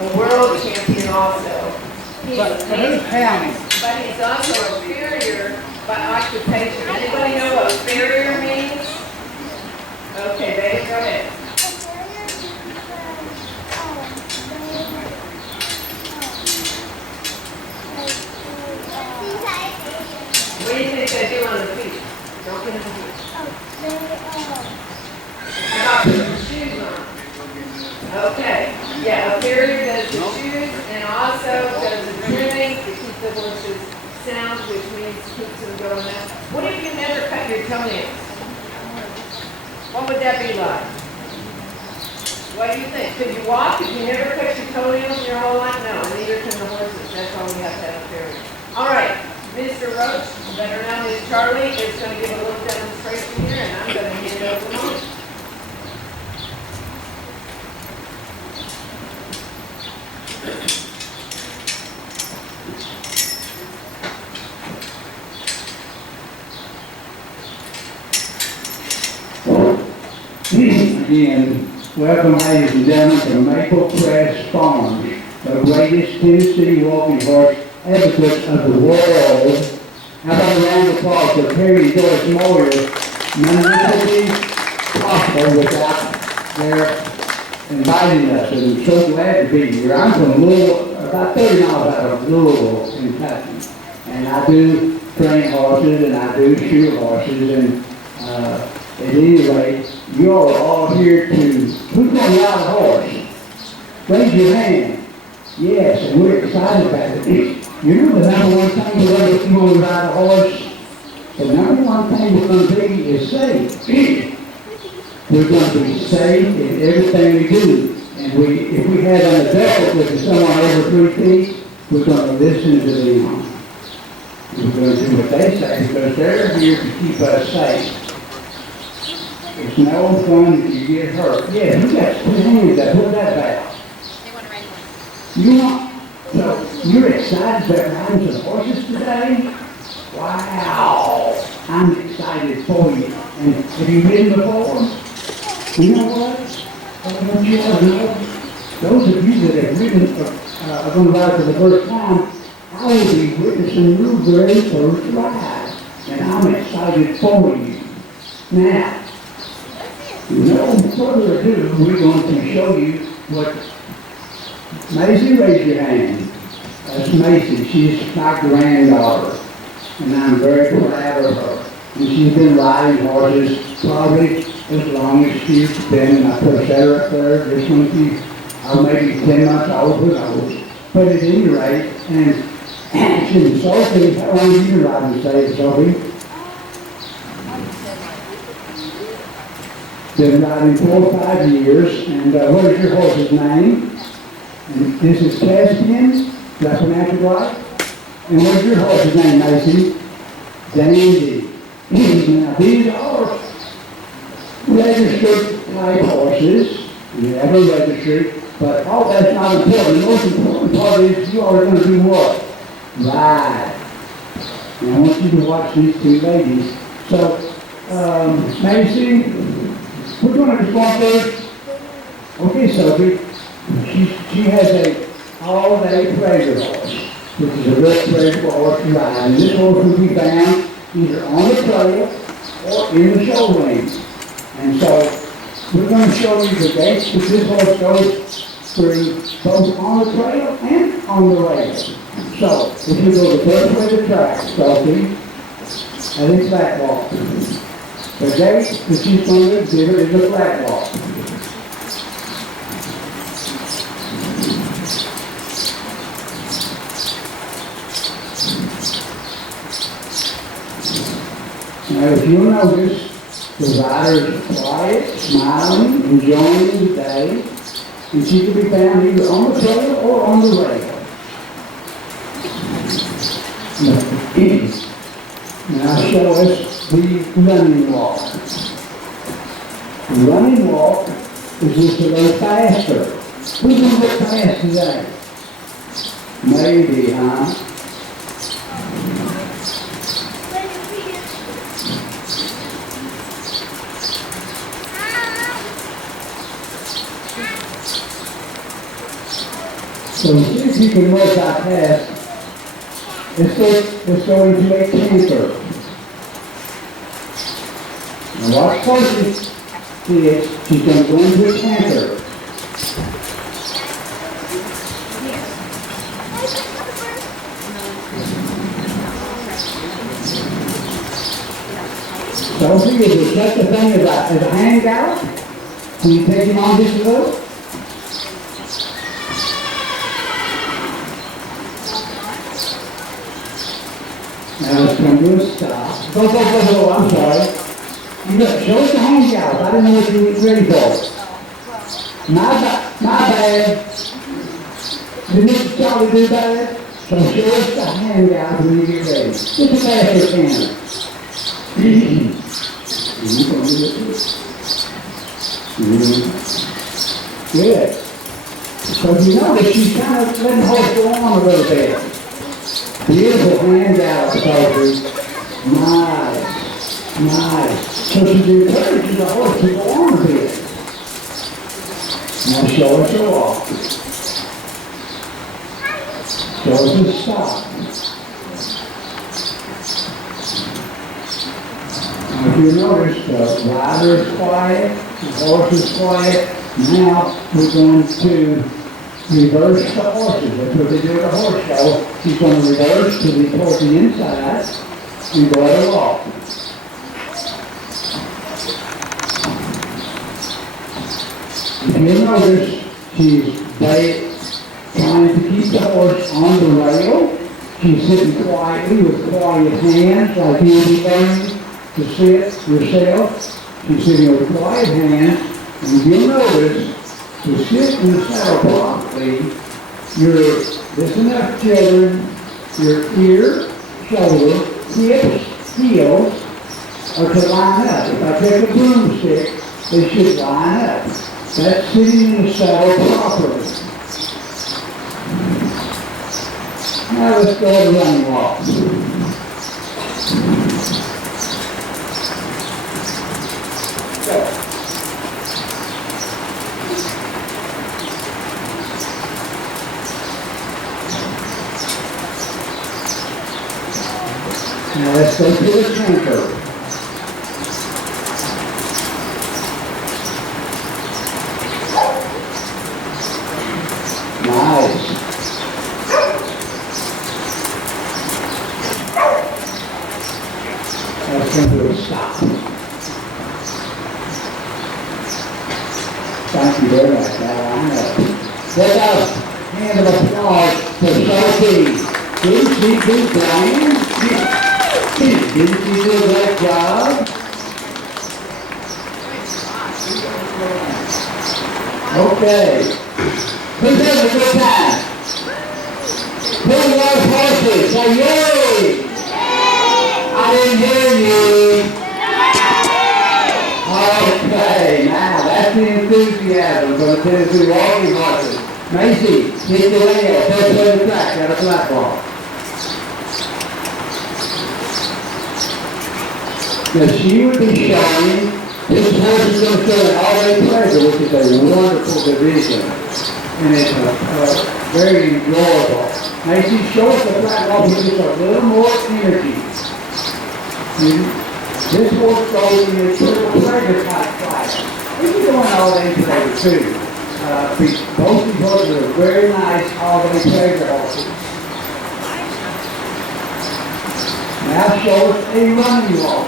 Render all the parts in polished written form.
a world champion also. But who's counting? But he's also a farrier by occupation. Anybody know what farrier means? Okay, baby, go ahead. What do you think they do on the feet? Don't get in the feet. How about putting shoes on? Okay. Yeah, a farrier does the shoes and also does the trimming to keep the horses sound, which means keeps them going out. What if you never cut your toenails? What would that be like? What do you think? Could you walk if you never cut your toenails your whole life? No, neither can the horses. That's why we have to have a farrier. All right, Mr. Roach, better known as Charlie, is going to give a little demonstration here, and I'm going to hand it over to Mom. Again, welcome ladies and gentlemen to Maple Crest Farms, the greatest Tennessee walking horse advocates of the world. How about a round of applause for Perry Joyce Moyer? None of this would be possible without their inviting us, and I'm so glad to be here. I'm from Louisville, about 30 miles out of Louisville, Kentucky, and I do train horses and I do shoe horses, and at any rate, you're all here to, who's going to ride a horse? Raise your hand. Yes, and we're excited about it. You know the number one thing we're going to do when we ride a horse? The number one thing we're going to be is safe. We're going to be safe in everything we do. And if we have an adult with someone over 3 feet, we're going to listen to them. We're going to do what they say because they're here to keep us safe. It's no fun if you get hurt. Yeah, you got 2 hands up. What's that about? They want to ride horses. You want, so you're excited about riding some horses today? Wow. I'm excited for you. And have you ridden before? You know what? I want you to know, those of you that have ridden are going to ride for the first time, I will be witnessing your very first ride. And I'm excited for you. Now, no further ado, we're going to show you what, Maisie, raise your hand. That's Macy. She's my granddaughter, and I'm very proud of her. And she's been riding horses probably as long as she's been. I put her up there just when she, maybe 10 months old, who knows. But at any rate, and she's Sophie, how long have you been riding today, Sophie? Been riding 4 or 5 years, and what is your horse's name? And this is Caspian, did I pronounce it right? And what is your horse's name, Macy? Dandy. Now these are registered type horses, you have a registry, but all that's not important. The most important part is you are going to do what? Ride. And I want you to watch these 2 ladies. So, Macy, we're going to respond first. Okay, Sophie. She has a all-day pleasure horse, which is a real pleasurable horse to ride. And this horse will be found either on the trail or in the show ring. And so we're going to show you the gates that this horse goes through, both on the trail and on the rail. So if you go the first way to the track, Sophie, and it's flat walk. The gate that she's going to exhibit is a flat walk. Now if you'll notice, the rider is quiet, smiling, enjoying the day, and she can be found either on the trail or on the rail. Now show us the running walk. The running walk is just a little faster. Who's going to get fast today? Maybe, huh? So see if you can work out fast. Let's go into a canter. Now watch closely. See it. She's going to go into a canter. Sophie, is it such a thing as a hand gallop? Can you take him on just a little? Now let's come to a stop. Go, I'm sorry. You look, show us the hand gallop. I didn't know what you were ready for. My bad. Did Mr. Charlie do bad? So show us the hand gallop when you get ready. Just a faster canter. Good. So you notice she's kind of letting the horse go on a little bit. Beautiful hand gallop, Sophie. Nice. So she's encouraging the horse to go on a bit. Now show us her walk. Show us the stop. If you notice, the rider is quiet, the horse is quiet. Now we're going to reverse the horses. That's what they do at a horse show. She's going to reverse to the toward the inside and go at a walk. If you notice, she's trying to keep the horse on the rail. She's sitting quietly with quiet hands, like you would be learning to sit yourself. She's sitting with quiet hands, and you'll notice to sit in the saddle properly, listen up children, your ear, shoulder, hips, heels are to line up. If I take a broomstick, they should line up. That's sitting in the saddle properly. Now let's go to running walk. Now let's go to the canter. Nice. Let's come to a stop. Thank you very much. Now I know. Let's have a hand of applause for Sophie. Didn't she do Brian? Didn't you do a great job? Okay. Who's having a good time? Who loves horses? Say yay! I didn't hear you. Okay, now that's the enthusiasm for the Tennessee walking horses. Macy, hit the rail, first on the track, got a platform. Now she would be showing, this horse is going to show an all-day pleasure, which is a wonderful division. And it's very enjoyable. Macy, show us the platform with just a little more energy. This horse goes in a triple pleasure type class. We can go on all-day pleasure too. Both these horses are very nice all-day pleasure horses. Now show us a running walk.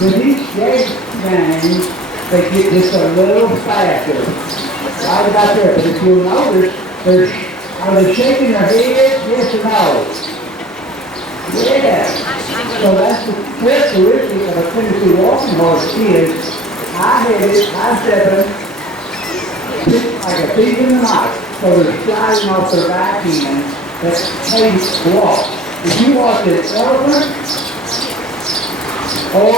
With each gate game, they get just a little faster. Right about there. But if you'll notice, are they shaking their heads? Yes or no? Yes. So that's the characteristic of a Tennessee walking horse is high-headed, high-stepping, like a thief in the night. So they're sliding off their back end that pace walk. If you watch an elephant, or a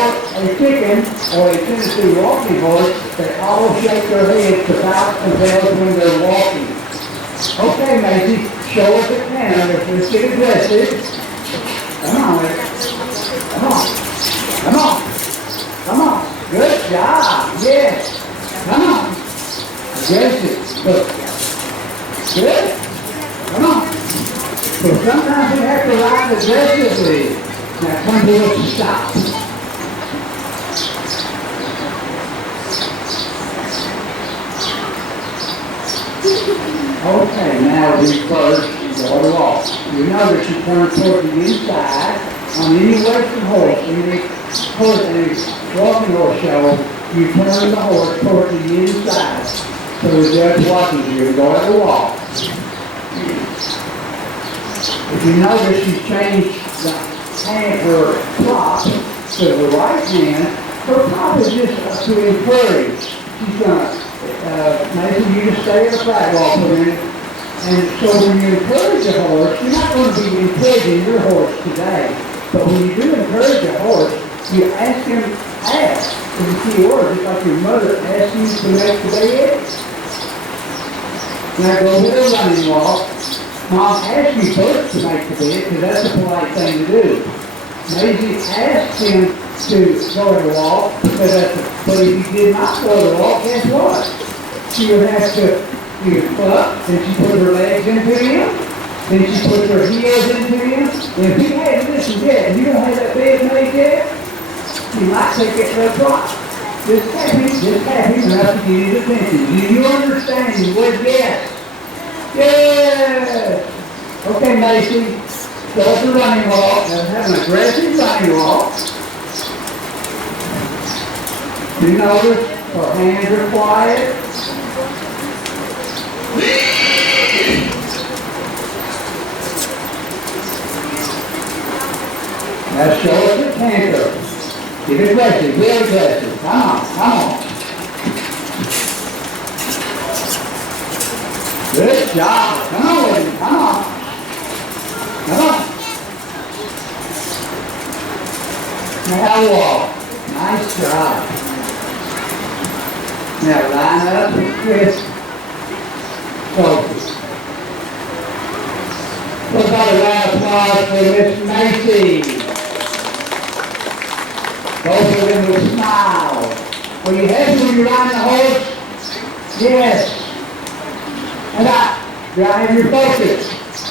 chicken, or a Tennessee walking horse, they all shake their heads to bounce and bells when they're walking. Okay, Macy, show us the canter. Let's get aggressive. Come on, Come on. Good job. Yes. Come on. Aggressive. Good. Good. So sometimes we have to ride aggressively. Now come to a stop. Okay, now reverse, go to walk. You notice you turn toward the inside on any western horse, any walking horse show, you turn the horse toward the inside. So the judge watches you, go at a walk. If you notice you change the hand, her prop to the right hand, her prop is just to encourage. She's gonna, maybe you just stay at the flag walk for a minute. And so when you encourage a horse, you're not going to be encouraging your horse today. But when you do encourage a horse, you ask him, ask in the key word, just like your mother asked you to make the bed. Now go with a running walk. Mom asked you first to make the bed because that's a polite thing to do. Maybe asked him to go at a walk because but if he did not go at a walk, guess what? She would have to cluck, then she put her legs into him, then she put her heels into him. And if he hadn't listened yet, and you don't have that bed made yet, he might take it to a drop. Just tap him enough to get his attention. Do you understand? You would yes. Yes! Okay, Macy. So it's a running walk. Now have an aggressive running walk. You notice her hands are quiet. Now show us the canter. Get aggressive, real aggressive. Come on, come on. Good job. Come on, lady. Come on. Come on. Now walk. Nice job. Now line up with Crest. Focus. What about a round of applause for Miss Macy? Both of them will smile. Are you happy when you're riding the horse? Yes. And do I have your focus?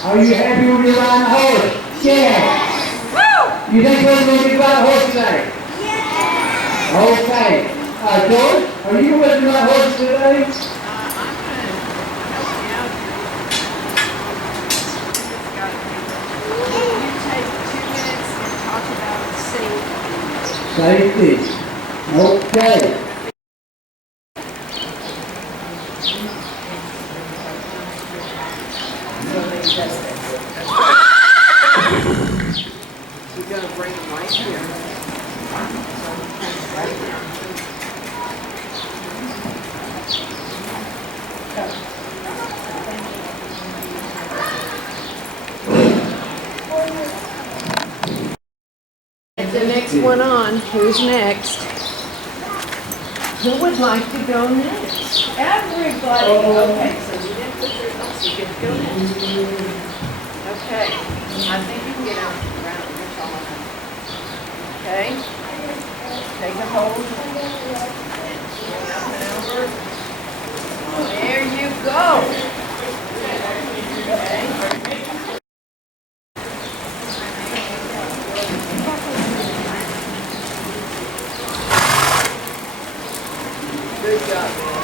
Are you happy when you're riding the horse? Yes. Woo! You think we're going to ride the horse today? Yes. Okay. George, are you going to ride the horse today? Safety. Okay. We're going to bring him right here. Right here. The next one on. Who's next? Who would like to go next? Everybody. Okay, so you didn't put your, so you get to go next. Okay, I think you can get out around your taller. Okay, take a hold. Up and over. There you go. Okay. Good job.